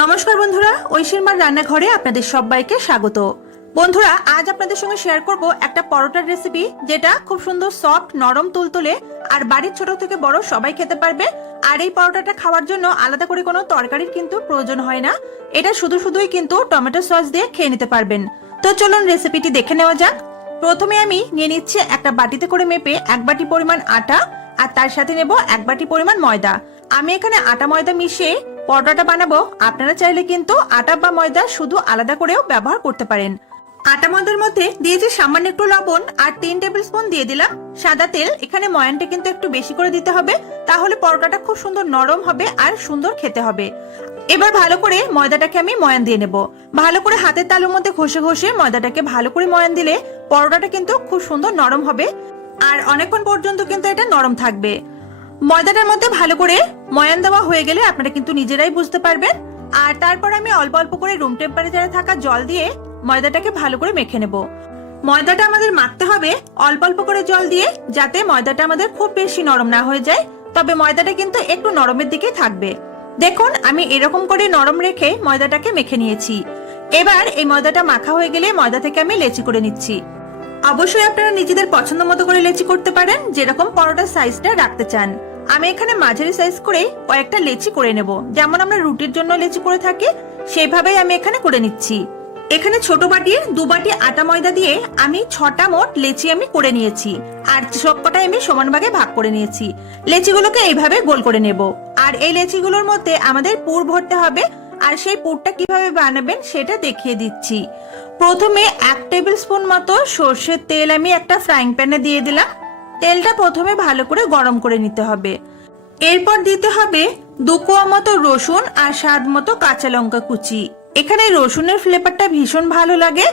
নমস্কার বন্ধুরা, ঐশীর মার রান্নাঘরে আপনাদের সবাইকে স্বাগত। বন্ধুরা, আজ আপনাদের সঙ্গে শেয়ার করব একটা পরোটার রেসিপি, যেটা খুব সুন্দর সফট, নরম, তুলতুলে আর বাড়ির ছোট থেকে বড় সবাই খেতে পারবে। আর এই পরোটাটা খাওয়ার জন্য আলাদা করে কোনো তরকারির কিন্তু প্রয়োজন হয় না। এটা শুধুই কিন্তু টমেটো সস দিয়ে খেয়ে নিতে পারবেন। তো চলুন রেসিপিটি দেখে নেওয়া যাক। প্রথমে আমি নিয়ে নিচ্ছি একটা বাটিতে করে মেপে 1 বাটি পরিমাণ আটা, আর তার সাথে নেব 1 বাটি পরিমাণ ময়দা। আমি এখানে আটা ময়দা মিশিয়ে পরোটাটা বানাবো। আপনারা চাইলে কিন্তু আটা বা ময়দা শুধু আলাদা করেও ব্যবহার করতে পারেন। আটা ময়দার মধ্যে দিয়েছি সামান্য একটু লবণ আর 3 টেবিল স্পুন দিয়ে দিলাম সাদা তেল। এখানে ময়ানটা কিন্তু একটু বেশি করে দিতে হবে, তাহলে পরোটাটা খুব সুন্দর নরম হবে আর সুন্দর খেতে হবে। এবার ভালো করে ময়দাটাকে আমি ময়ান দিয়ে নেব। ভালো করে হাতের তালুর মধ্যে ঘষে ঘষে ময়দাটাকে ভালো করে ময়ান দিলে পরোটাটা কিন্তু খুব সুন্দর নরম হবে আর অনেকক্ষণ পর্যন্ত কিন্তু এটা নরম থাকবে। ময়দাটার মধ্যে ভালো করে ময়ান দেওয়া হয়ে গেলে আপনারা কিন্তু নিজেরাই বুঝতে পারবেন। আর তারপর আমি অল্প অল্প করে রুম টেম্পারেচারে থাকা জল দিয়ে ময়দাটাকে ভালো করে মেখে নেব। ময়দাটা আমাদের মাখতে হবে অল্প অল্প করে জল দিয়ে, যাতে ময়দাটা আমাদের খুব বেশি নরম না হয়ে যায়, তবে ময়দাটা কিন্তু একটু নরমের দিকেই থাকবে। দেখুন, আমি এরকম করে নরম রেখে ময়দাটাকে মেখে নিয়েছি। এবার এই ময়দাটা মাখা হয়ে গেলে ময়দা থেকে আমি লেচি করে নিচ্ছি। অবশ্যই আপনারা নিজেদের পছন্দ মতো করে লেচি করতে পারেন, যেরকম পরোটার সাইজটা রাখতে চান। আমি এখানে মাঝারি সাইজ করে কয়েকটা লেচি করে নেব, যেমন আমরা রুটির জন্য লেচি করে থাকি সেইভাবেই আমি এখানে করে নিচ্ছি। এখানে ছোট বাটির 2 বাটি আটা ময়দা দিয়ে আমি 6টা মোট লেচি আমি করে নিয়েছি, আর সবকটাই আমি সমান ভাগে ভাগ করে নিয়েছি। লেচিগুলোকে এইভাবে গোল করে নেব। আর এই লেচিগুলোর মধ্যে আমাদের পুর ভরতে হবে, আর সেই পুরটা কিভাবে বানাবেন সেটা দেখিয়ে দিচ্ছি। প্রথমে 1 টেবিল স্পুন মতো সর্ষের তেল আমি একটা ফ্রাইং প্যানে দিয়ে দিলাম। তেলটা প্রথমে ভালো করে গরম করে নিতে হবে। এরপর দিতে হবে 2 কোয়া মতো রসুন আর স্বাদ মতো কাঁচা লঙ্কা কুচি। এখানে রসুনের ফ্লেভারটা ভীষণ ভালো লাগে,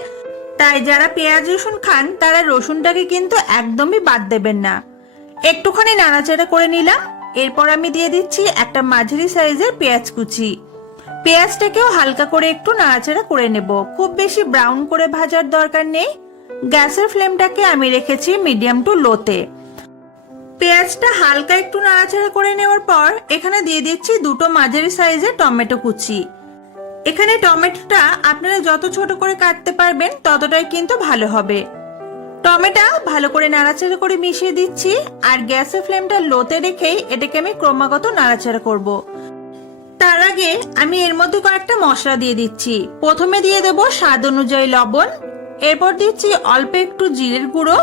তাই যারা পেঁয়াজ রসুন খান তারা রসুনটাকে কিন্তু একদমই বাদ দেবেন না। একটুখানি নাড়াচাড়া করে নিলাম। এরপর আমি দিয়ে দিচ্ছি একটা মাঝারি সাইজের পেঁয়াজ কুচি। পেঁয়াজটাকেও হালকা করে একটু নাড়াচাড়া করে নেব, খুব বেশি ব্রাউন করে ভাজার দরকার নেই। গ্যাসের ফ্লেমটাকে আমি রেখেছি মিডিয়াম টু লোতে। পেঁয়াজটা হালকা একটু নাড়াচাড়া করে নেওয়ার পর এখানে দিয়ে দিচ্ছি 2টো মাঝারি সাইজের টমেটো কুচি। এখানে টমেটোটা আপনারা যত ছোট করে কাটতে পারবেন ততটাই কিন্তু ভালো হবে। টমেটো ভালো করে নাড়াচাড়া করে মিশিয়ে দিচ্ছি, আর গ্যাসের ফ্লেমটা লোতে রেখেই এটাকে আমি ক্রমাগত নাড়াচাড়া করব। তার আগে আমি এর মধ্যে কয়েকটা মশলা দিয়ে দিচ্ছি। প্রথমে দিয়ে দেব স্বাদ অনুযায়ী লবণ, এরপর দিচ্ছি অল্প একটু জিরের গুঁড়ো,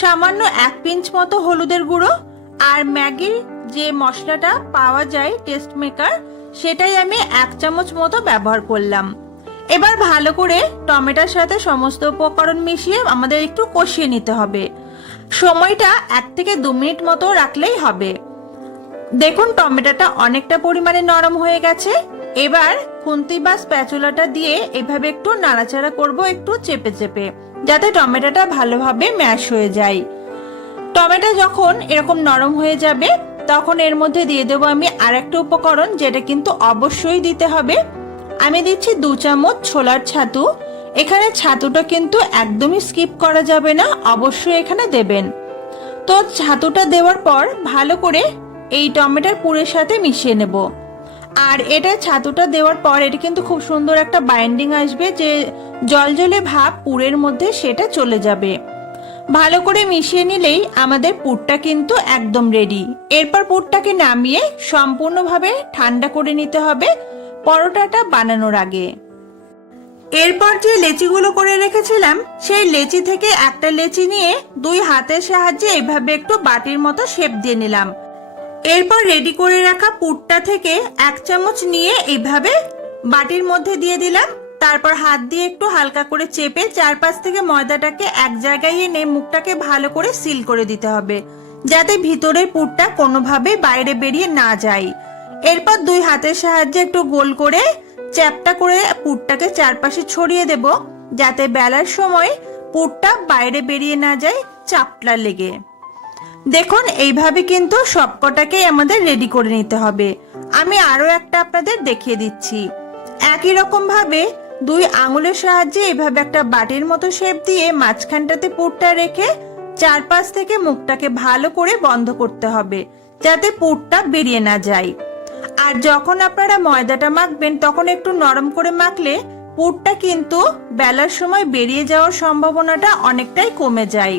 সামান্য 1 পিঞ্চ মতো হলুদের গুঁড়ো, আর ম্যাগির যে মশলাটা পাওয়া যায় টেস্ট মেকার, সেটাই আমি 1 চামচ মতো ব্যবহার করলাম। এবার ভালো করে টমেটোর সাথে সমস্ত উপকরণ মিশিয়ে আমাদের একটু কষিয়ে নিতে হবে। সময়টা 1 থেকে 2 মিনিট মতো রাখলেই হবে। দেখুন, টমেটোটা অনেকটা পরিমাণে নরম হয়ে গেছে। এবার খুন্তি বা স্প্যাচুলাটা দিয়ে এভাবে একটু নাড়াচাড়া করব, একটু চেপে চেপে, যাতে টমেটোটা ভালোভাবে ম্যাশ হয়ে যায়। টমেটো যখন এরকম নরম হয়ে যাবে তখন এর মধ্যে দিয়ে দেবো আমি আরেকটা উপকরণ, যেটা কিন্তু অবশ্যই দিতে হবে। আমি দিচ্ছি 2 চামচ ছোলার ছাতু। এখানে ছাতুটা কিন্তু একদমই স্কিপ করা যাবে না, অবশ্যই এখানে দেবেন। তো ছাতুটা দেওয়ার পর ভালো করে এই টমেটোর পুরের সাথে মিশিয়ে নেব। আর এটা ছাতুটা দেওয়ার পর এটা কিন্তু খুব সুন্দর একটা বাইন্ডিং আসবে, যে জলজলে ভাব পুরের মধ্যে সেটা চলে যাবে। ভালো করে মিশিয়ে নিলেই আমাদের পুরটা কিন্তু একদম রেডি। এরপর পুরটাকে নামিয়ে সম্পূর্ণভাবে ঠান্ডা করে নিতে হবে পরোটাটা বানানোর আগে। এরপর যে লেচিগুলো করে রেখেছিলাম সেই লেচি থেকে একটা লেচি নিয়ে 2 হাতের সাহায্যে এইভাবে একটু বাটির মতো শেপ দিয়ে নিলাম। এরপর রেডি করে রাখা পুরটা থেকে 1 চামচ নিয়ে এইভাবে বাটির মধ্যে দিয়ে দিলাম। তারপর হাত দিয়ে একটু হালকা করে চেপে চারপাশ থেকে ময়দাটাকে এক জায়গায় এনে মুখটাকে ভালো করে সিল করে দিতে হবে, যাতে ভিতরের পুরটা কোনোভাবে বাইরে বেরিয়ে না যায়। এরপর 2 হাতের সাহায্যে একটু গোল করে চ্যাপটা করে পুরটাকে চারপাশে ছড়িয়ে দেব, যাতে বেলার সময় পুরটা বাইরে বেরিয়ে না যায় চাপটা লেগে। দেখুন, এইভাবে কিন্তু সবকটাকেই আমাদের রেডি করে নিতে হবে। আমি আরো একটা আপনাদের দেখিয়ে দিচ্ছি। একই রকম ভাবে 2 আঙুলের সাহায্যে এভাবে একটা বাটির মতো শেপ দিয়ে মাঝখানটাতে পুরটা রেখে চারপাশ থেকে মুখটাকে ভালো করে বন্ধ করতে হবে, যাতে পুরটা বেরিয়ে না যায়। আর যখন আপনারা ময়দাটা মাখবেন তখন একটু নরম করে মাখলে পুরটা কিন্তু বেলার সময় বেরিয়ে যাওয়ার সম্ভাবনাটা অনেকটাই কমে যায়।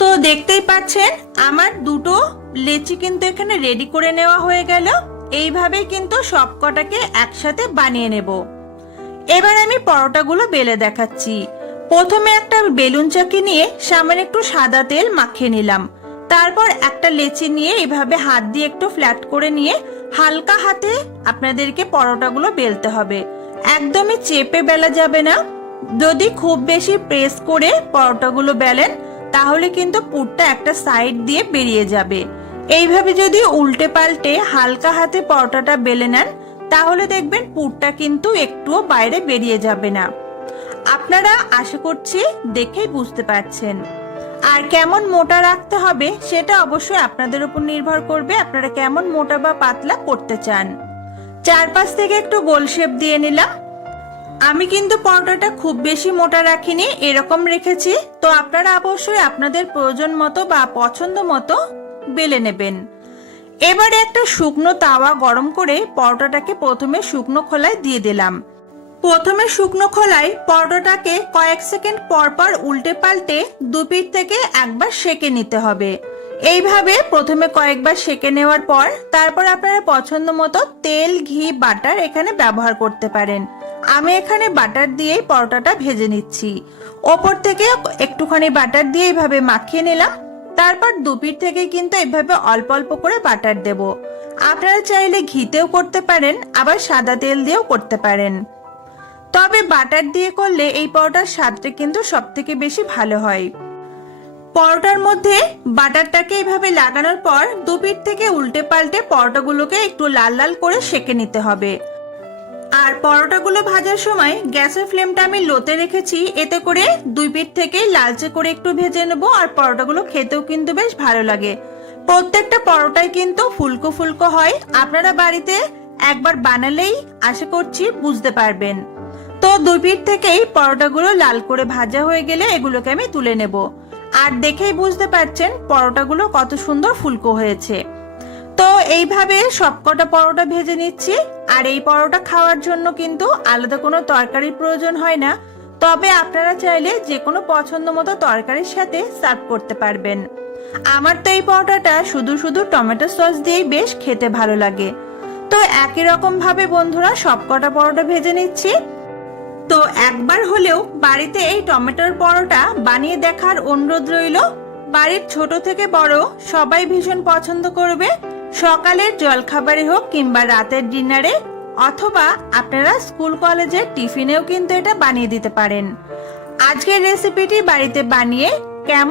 তো দেখতেই পাচ্ছেন আমার দুটো লেচি কিন্তু এখানে রেডি করে নেওয়া হয়ে গেল। এইভাবে কিন্তু সবকটাকে একসাথে বানিয়ে নেব। এবার আমি পরোটাগুলো বেলে দেখাচ্ছি। প্রথমে একটা বেলুন চাকি নিয়ে সামান্য একটু সাদা তেল মাখিয়ে নিলাম। তারপর একটা লেচি নিয়ে এইভাবে হাত দিয়ে একটু ফ্ল্যাট করে নিয়ে হালকা হাতে আপনাদেরকে পরোটাগুলো বেলতে হবে। একদমই চেপে বেলা যাবে না। যদি খুব বেশি প্রেস করে পরোটাগুলো বেলেন তাহলে কিন্তু পুরটা একটা সাইড দিয়ে বেরিয়ে যাবে। এইভাবে যদি উল্টে পাল্টে হালকা হাতে পরোটাটা বেলে নেন তাহলে দেখবেন পুরটা কিন্তু একটুও বাইরে বেরিয়ে যাবে না। আপনারা আশা করছি দেখেই বুঝতে পারছেন। আর কেমন মোটা রাখতে হবে সেটা অবশ্যই আপনাদের উপর নির্ভর করবে, আপনারা কেমন মোটা বা পাতলা করতে চান। চারপাশ থেকে একটু গোল শেপ দিয়ে নিলাম। আমি কিন্তু পরোটাটা খুব বেশি মোটা রাখিনি, এরকম রেখেছি। তো আপনারা অবশ্যই আপনাদের প্রয়োজন মতো বা পছন্দ মতো বেলে নেবেন। এবারে একটা শুকনো তাওয়া গরম করে পরোটাটাকে প্রথমে শুকনো খোলায় দিয়ে দিলাম। প্রথমে শুকনো খোলায় পরোটাটাকে কয়েক সেকেন্ড পর পর উল্টে পাল্টে দুপিঠ থেকে একবার সেকে নিতে হবে। এইভাবে প্রথমে কয়েকবার সেকে নেওয়ার পর তারপর আপনারা পছন্দ মতো তেল, ঘি, বাটার এখানে ব্যবহার করতে পারেন। আমি এখানে বাটার দিয়েই পরোটাটা ভেজে নিচ্ছি। ওপর থেকে একটুখানি বাটার দিয়ে এইভাবে মাখিয়ে নিলাম। তারপর দুপিঠ থেকে কিন্তু এইভাবে অল্প অল্প করে বাটার দেব। আপনারা চাইলে ঘিতেও করতে পারেন, আবার সাদা তেল দিয়েও করতে পারেন। তবে বাটার দিয়ে করলে এই পরোটার স্বাদটা কিন্তু সব থেকে বেশি ভালো হয়। পরোটার মধ্যে বাটারটাকে এইভাবে লাগানোর পর দুপিঠ থেকে উল্টে পাল্টে পরোটাগুলোকে একটু লাল লাল করে সেকে নিতে হবে। আর পরোটাগুলো ভাজার সময় গ্যাসের ফ্লেমটা আমি লোতে রেখেছি, এতে করে দুই পিঠ থেকে লালচে করে একটু ভেজে নেব। আর পরোটাগুলো খেতেও কিন্তু বেশ ভালো লাগে। প্রত্যেকটা পরোটাই কিন্তু ফুলকো ফুলকো হয়। আপনারা বাড়িতে একবার বানালেই আশা করছি বুঝতে পারবেন। তো দুই পিঠ থেকেই পরোটাগুলো লাল করে ভাজা হয়ে গেলে এগুলোকে আমি তুলে নেব। আর দেখেই বুঝতে পারছেন পরোটাগুলো কত সুন্দর ফুলকো হয়েছে। তো এইভাবে সবকটা পরোটা ভেজে নিচ্ছি। আর এই পরোটা খাওয়ার জন্য কিন্তু আলাদা কোনো তরকারির প্রয়োজন হয় না। তবে আপনারা চাইলে যে কোনো পছন্দ মতো তরকারির সাথে সার্ভ করতে পারবেন। আমার তো এই পরোটাটা শুধু শুধু টমেটো সস দিয়েই বেশ খেতে ভালো লাগে। তো একই রকম ভাবে বন্ধুরা সবকটা পরোটা ভেজে নিচ্ছি। তো একবার হলেও বাড়িতে এই টমেটোর পরোটা বানিয়ে দেখার অনুরোধ রইল। বাড়ির ছোট থেকে বড় সবাই ভীষণ পছন্দ করবে। সকালের জলখাবারে হোক কিংবা রাতের ডিনারে, অথবা আপনারা স্কুল কলেজের টিফিনেও কিন্তু এটা বানিয়ে দিতে পারেন। আজকের রেসিপিটি বাড়িতে বানিয়ে কেমন